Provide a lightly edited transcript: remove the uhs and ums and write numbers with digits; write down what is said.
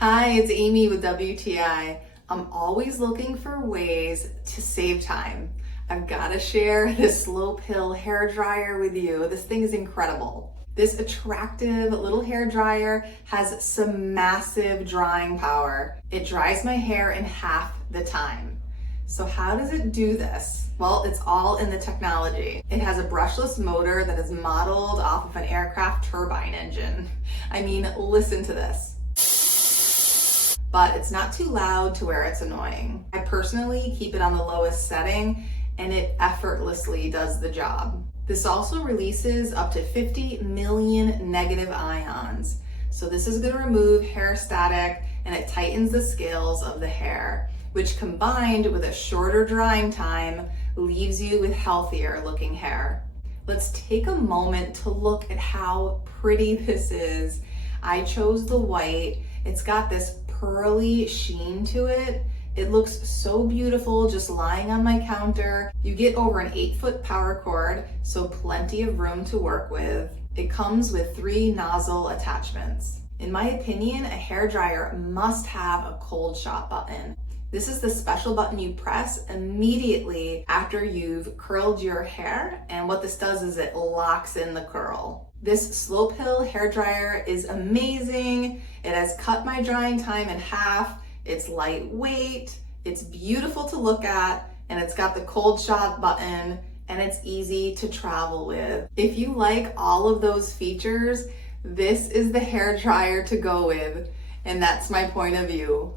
Hi, it's Amy with WTI. I'm always looking for ways to save time. I've got to share this slopehill hair dryer with you. This thing is incredible. This attractive little hair dryer has some massive drying power. It dries my hair in half the time. So how does it do this? Well, it's all in the technology. It has a brushless motor that is modeled off of an aircraft turbine engine. I mean, listen to this. But it's not too loud to where it's annoying. I personally keep it on the lowest setting and it effortlessly does the job. This also releases up to 50 million negative ions. So this is going to remove hair static and it tightens the scales of the hair, which combined with a shorter drying time leaves you with healthier looking hair. Let's take a moment to look at how pretty this is. I chose the white. It's got this pearly sheen to it. It looks so beautiful just lying on my counter. You get over an 8-foot power cord, so plenty of room to work with. It comes with 3 nozzle attachments. In my opinion, a hairdryer must have a cold shot button. This is the special button you press immediately after you've curled your hair, and what this does is it locks in the curl. This slopehill hairdryer is amazing. It has cut my drying time in half. It's lightweight, it's beautiful to look at, and it's got the cold shot button, and it's easy to travel with. If you like all of those features, this is the hairdryer to go with, and that's my point of view.